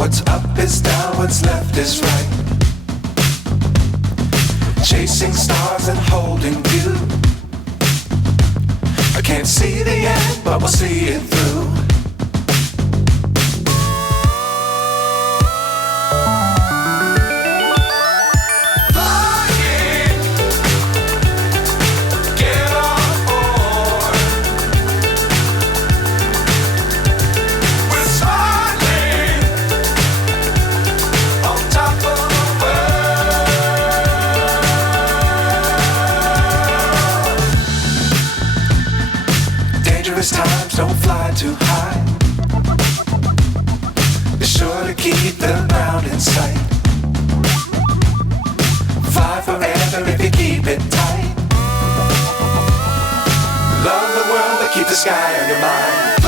What's up is down, what's left is right. Chasing stars and holding you. I can't see the end, but we'll see it through. Times don't fly too high. Be sure to keep the ground in sight. Fly forever if you keep it tight. Love the world but keep the sky on your mind.